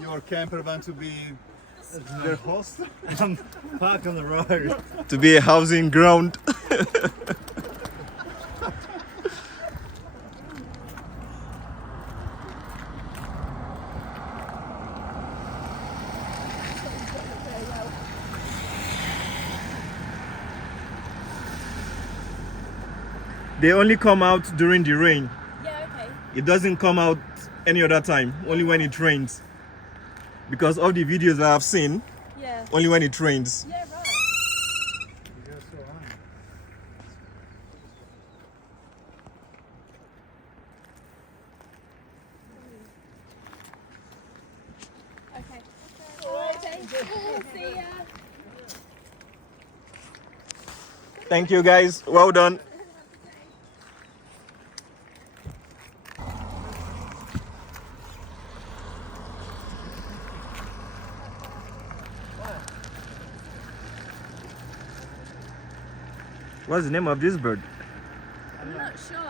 your camper van to be their host? I'm parked on the road. To be a housing ground. They only come out during the rain. Yeah, okay. It doesn't come out any other time, only when it rains. Because of the videos I have seen, Yeah. only when it rains. Yeah, right. Okay. Alright, thank you. See ya. Thank you guys, well done. What's the name of this bird? I'm not sure.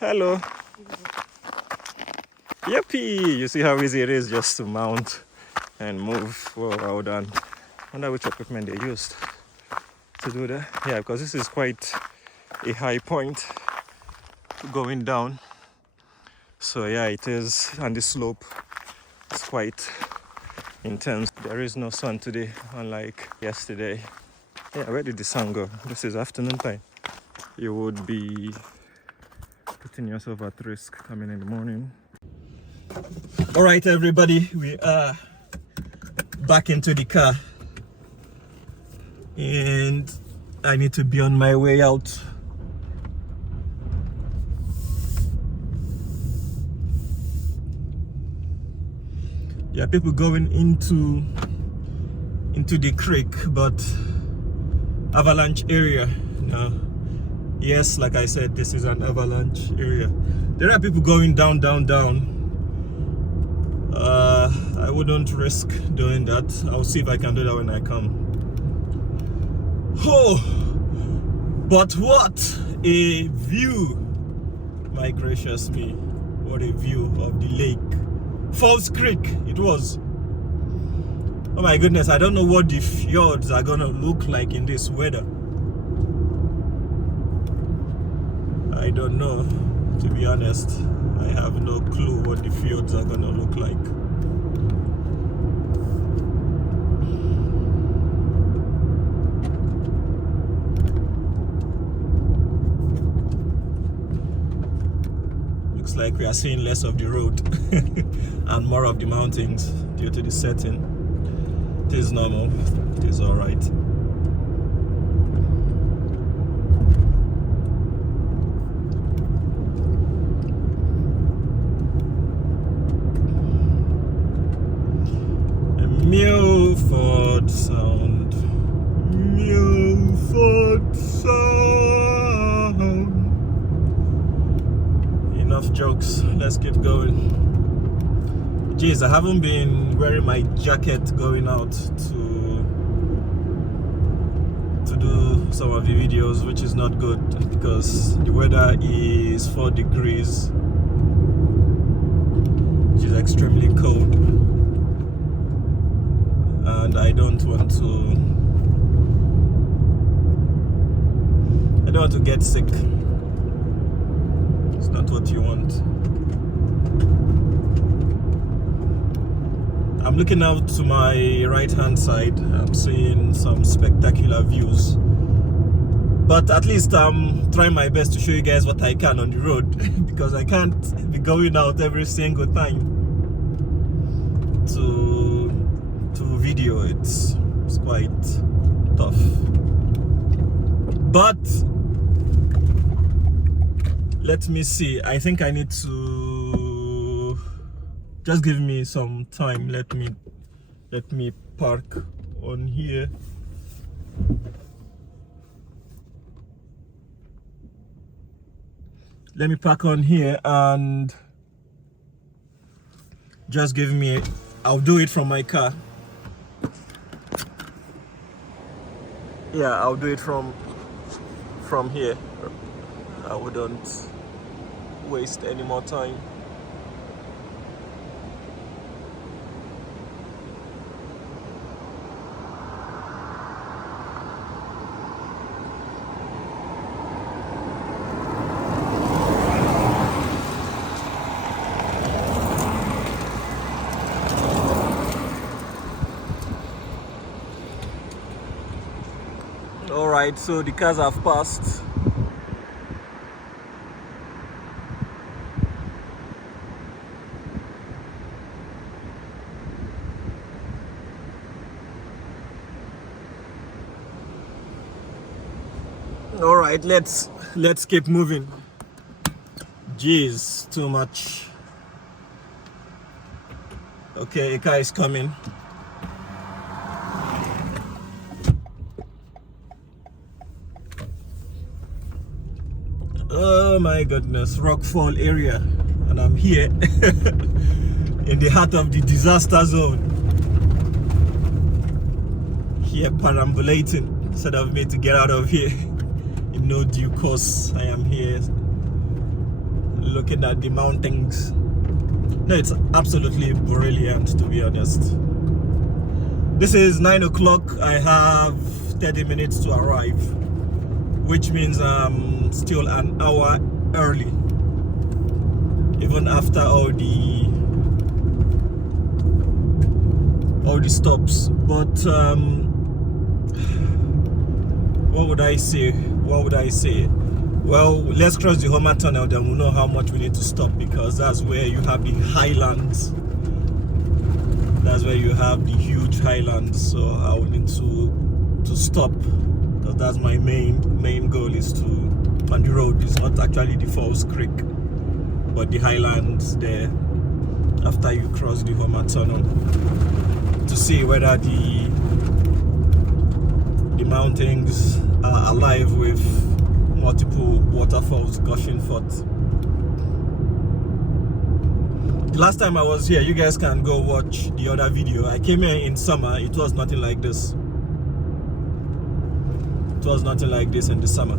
Hello. Yippee! You see how easy it is just to mount and move. Well, well done. I wonder which equipment they used to do that. Yeah, because this is quite a high point going down. So yeah, it is, and the slope is quite intense. There is no sun today, unlike yesterday. Yeah, where did the sun go? This is afternoon time. You would be putting yourself at risk coming in the morning. All right, everybody, we are back into the car and I need to be on my way out. Yeah, people going into the creek, but avalanche area now. Yes, like I said, this is an avalanche area. There are people going down. I wouldn't risk doing that. I'll see if I can do that when I come. Oh, but what a view! My gracious me, what a view of the lake. Falls Creek, it was. Oh my goodness, I don't know what the fjords are gonna look like in this weather. I don't know, to be honest. I have no clue what the fjords are gonna look like. Looks like we are seeing less of the road and more of the mountains due to the setting. It is normal, it is alright. MILFORD Sound. MILFORD Sound. Enough jokes, let's get going. Jeez, I haven't been wearing my jacket going out to do some of the videos, which is not good because the weather is 4 degrees, which is extremely cold. And I don't want to get sick. It's not what you want. I'm looking out to my right hand side. I'm seeing some spectacular views, but at least I'm trying my best to show you guys what I can on the road because I can't be going out every single time to video. It's quite tough. But let me see. I think I need to just give me some time. Let me park on here. Let me park on here and just give me, I'll do it from my car. Yeah, I'll do it from here. I wouldn't waste any more time. Alright, so the cars have passed. Alright, let's keep moving. Jeez, too much. Okay, a car is coming. Oh my goodness, Rockfall area, and I'm here in the heart of the disaster zone. Here perambulating instead of me to get out of here in no due course. I am here looking at the mountains. No, it's absolutely brilliant, to be honest. This is 9 o'clock. I have 30 minutes to arrive, which means I'm still an hour early, even after all the stops. But what would I say? Well, let's cross the Homer Tunnel, then we'll know how much we need to stop, because that's where you have the highlands. That's where you have the huge highlands. So I will need to stop. That's my main goal, is to, on the road, it's not actually the Falls Creek, but the highlands there after you cross the Homer Tunnel, to see whether the mountains are alive with multiple waterfalls gushing forth. The last time I was here, you guys can go watch the other video. I came here in summer. It was nothing like this. It was nothing like this in the summer.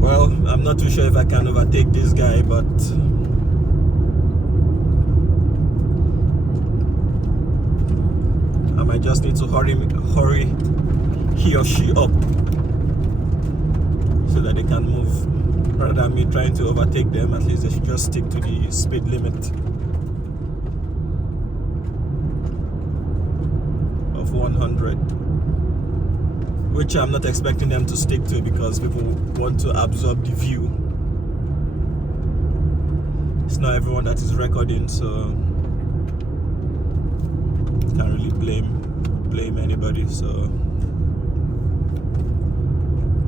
Well, I'm not too sure if I can overtake this guy, but I might just need to hurry he or she up so that they can move. Rather than me trying to overtake them, at least they should just stick to the speed limit of 100, which I'm not expecting them to stick to, because people want to absorb the view. It's not everyone that is recording, so can't really blame anybody. So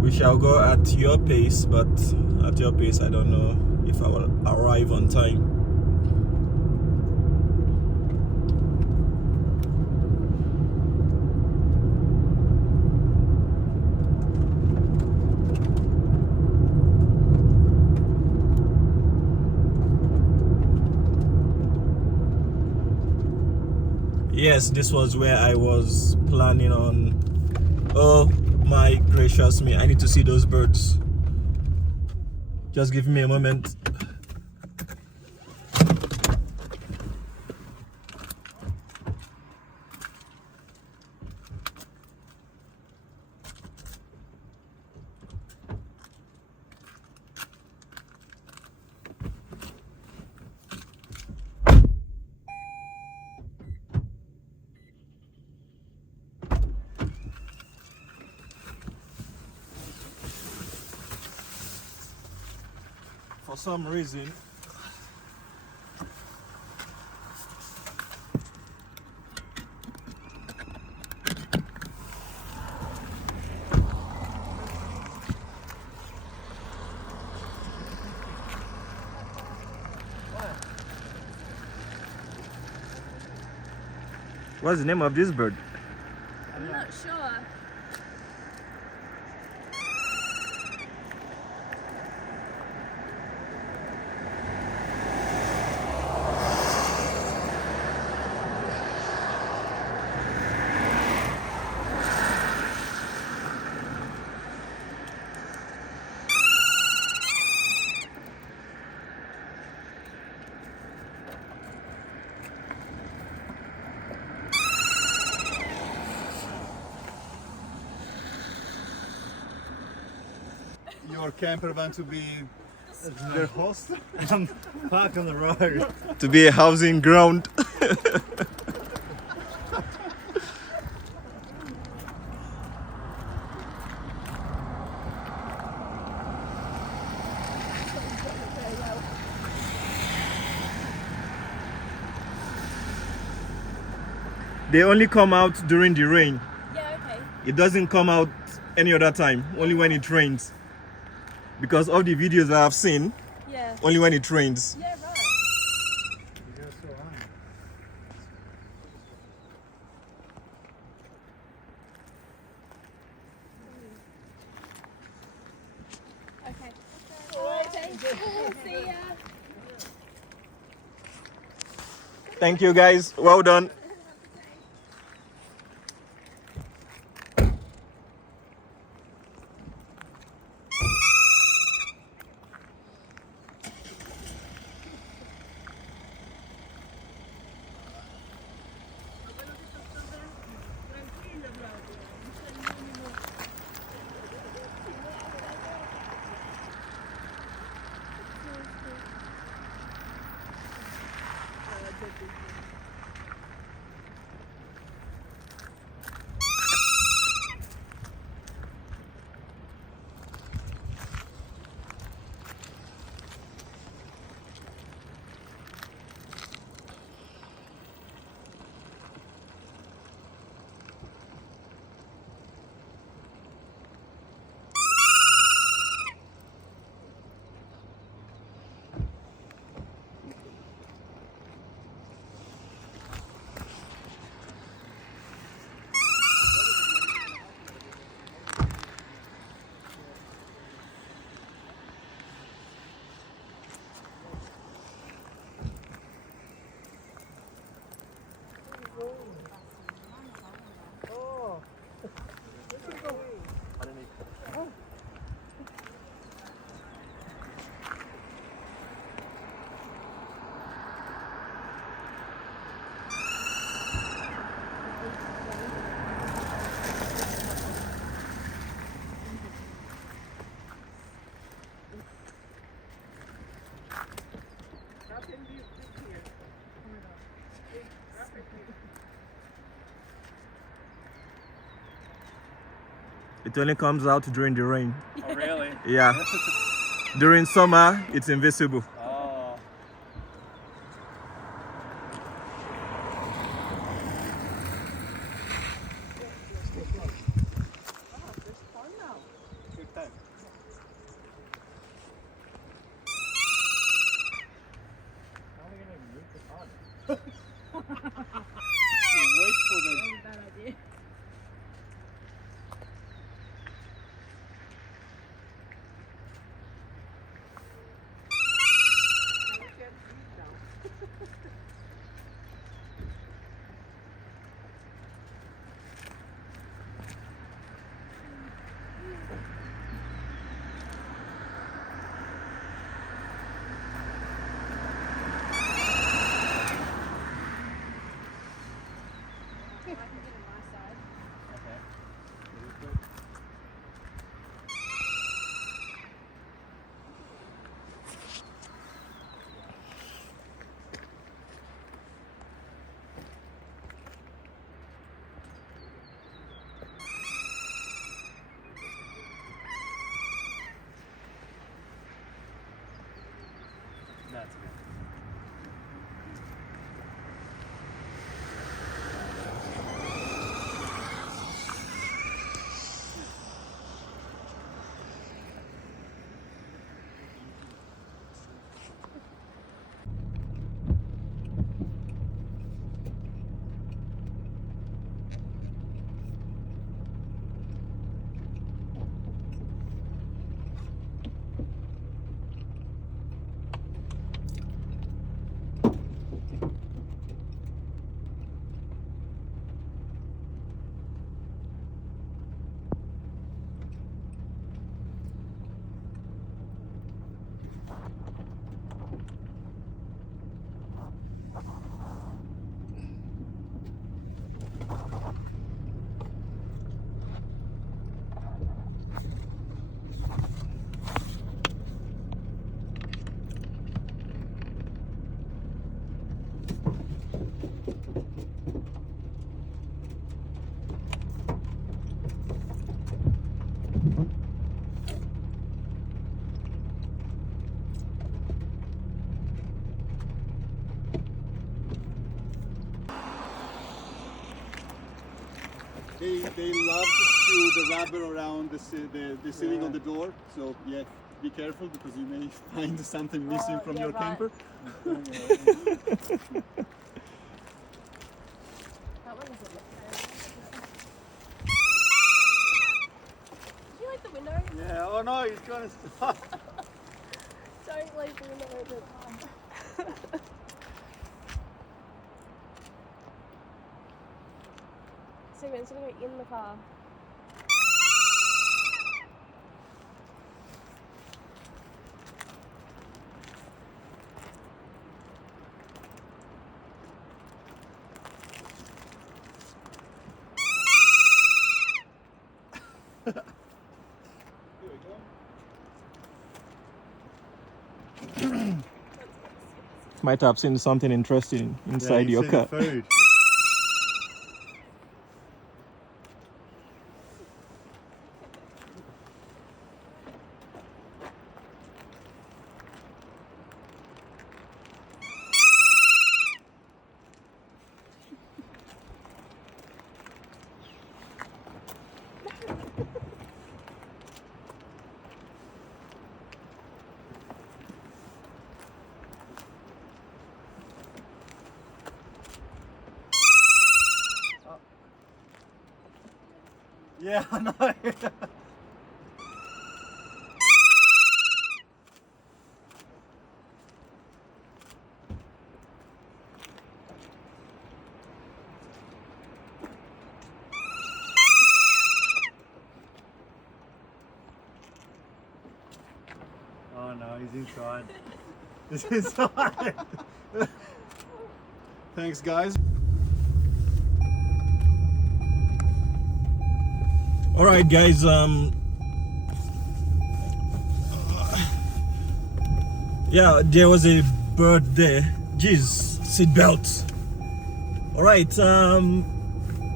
we shall go at your pace, but at your pace, I don't know if I will arrive on time. Yes, this was where I was planning on. Oh my gracious me, I need to see those birds. Just give me a moment. For some reason, What's the name of this bird? I'm not sure. Your camper van to be their host? Park on the road. To be a housing ground. They only come out during the rain. Yeah, okay. It doesn't come out any other time, only when it rains. Because of the videos I have seen, Yeah. only when it rains. Yeah, right. Okay. Alright, thank you. See ya. Thank you guys, well done. It only comes out during the rain. Oh, really? Yeah. During summer, it's invisible. Oh. Good time. You wait for the Bad idea. They love to chew the rubber around the ceiling on the door. So yeah, be careful because you may find something missing from your right. camper. That one doesn't look very Do you like the window? Yeah. Oh no, he's gonna stop. Don't leave the window open. Steven's gonna go in the car. Might have seen something interesting inside your car. Food. Yeah, I know. Oh no, he's inside. He's inside. Thanks, guys. All right, guys. Yeah, there was a bird there. Jeez, seatbelt. All right.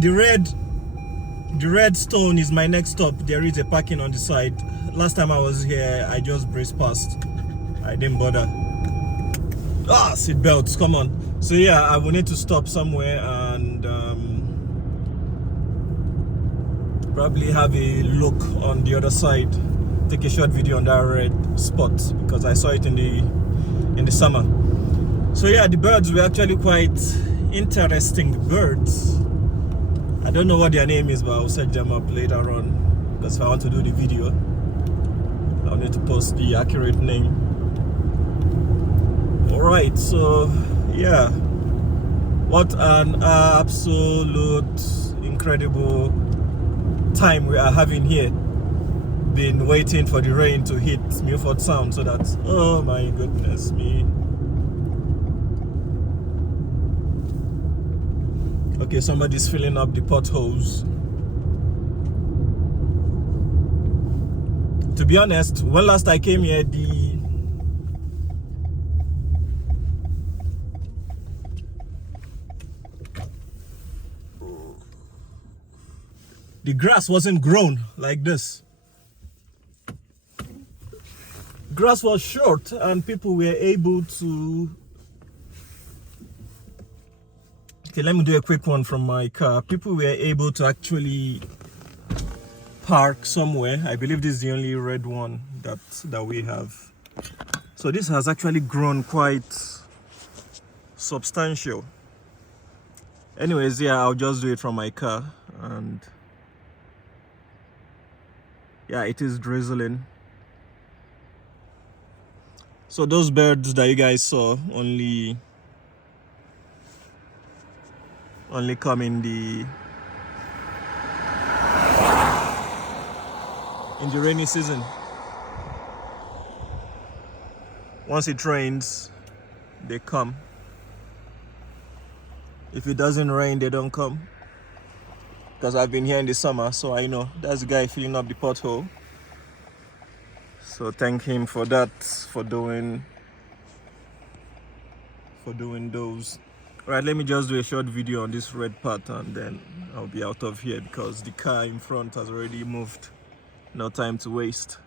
The red stone is my next stop. There is a parking on the side. Last time I was here, I just breezed past. I didn't bother. Ah, seatbelts. Come on. So yeah, I will need to stop somewhere and probably have a look on the other side, take a short video on that red spot because I saw it in the summer. So yeah, the birds were actually quite interesting birds. I don't know what their name is, but I'll search them up later on because if I want to do the video, I'll need to post the accurate name. Alright, so yeah, what an absolute incredible time we are having here. Been waiting for the rain to hit MILFORD Sound so that, oh my goodness me. Okay, somebody's filling up the potholes. To be honest, when last I came here, the grass wasn't grown like this. Grass was short and people were able to... Okay, let me do a quick one from my car. People were able to actually park somewhere. I believe this is the only red one that we have. So this has actually grown quite substantial. Anyways, yeah, I'll just do it from my car. And yeah, it is drizzling. So those birds that you guys saw only come in the rainy season. Once it rains, they come. If it doesn't rain, they don't come. Because I've been here in the summer, so I know. That's the guy filling up the pothole. So thank him for that, for doing those. Right, let me just do a short video on this red part and then I'll be out of here because the car in front has already moved. No time to waste.